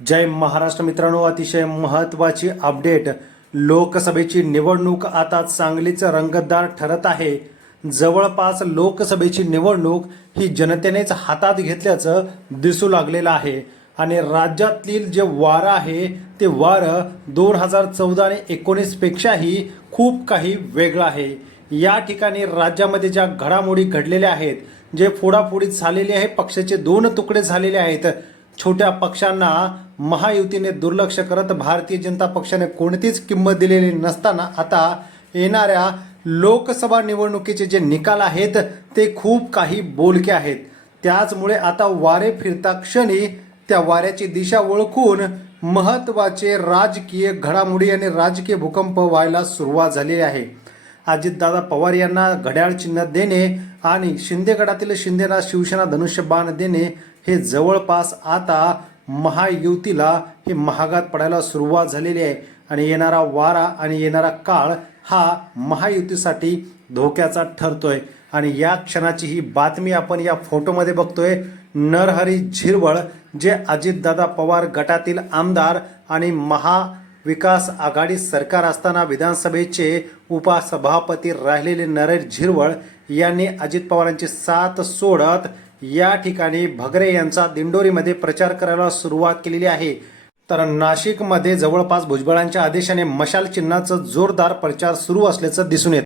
जय महाराष्ट्र मित्रांनो अतिशय महत्त्वाची अपडेट. लोकसभेची निवडणूक आता सांगलीचं रंगतदार ठरत आहे. जवळपास लोकसभेची निवडणूक ही जनतेनेच हातात घेतल्याचं दिसू लागलेलं आहे. आणि राज्यातील जे वारं आहे ते वारं दोन हजार चौदा आणि एकोणीसपेक्षाही खूप काही वेगळं आहे. या ठिकाणी राज्यामध्ये ज्या घडामोडी घडलेल्या आहेत जे फोडाफोडी झालेले आहे पक्षाचे दोन तुकडे झालेले आहेत छोट्या पक्षांना महायुतीने दुर्लक्ष करत भारतीय जनता पक्षाने कोणतीच किंमत दिलेली नसताना आता येणाऱ्या लोकसभा निवडणुकीचे जे निकाल आहेत ते खूप काही बोलके आहेत. त्याचमुळे आता वारे फिरता क्षणी त्या वाऱ्याची दिशा ओळखून महत्त्वाचे राजकीय घडामोडी आणि राजकीय भूकंप व्हायला सुरुवात झालेली आहे. अजितदादा पवार यांना घड्याळ चिन्ह देणे आणि शिंदे गटातील शिंदेना शिवसेना धनुष्यबाण देणे हे जवळपास आता महायुतीला हे महागात पडायला सुरुवात झालेली आहे. आणि येणारा वारा आणि येणारा काळ हा महायुतीसाठी धोक्याचा ठरतोय. आणि या क्षणाची ही बातमी आपण या फोटोमध्ये बघतोय. नरहरी झिरवळ जे अजितदादा पवार गटातील आमदार आणि महाविकास आघाडी सरकार असताना विधानसभेचे उपसभापती राहिलेले नरहरी झिरवळ यांनी अजित पवारांची साथ सोडत या ठिकाणी भगरे यांचा दिंडोरीमध्ये प्रचार करायला सुरुवात केलेली आहे. तर नाशिकमध्ये जवळपास भुजबळांच्या आदेशाने मशाल चिन्हाचं जोरदार प्रचार सुरू असल्याचं दिसून येत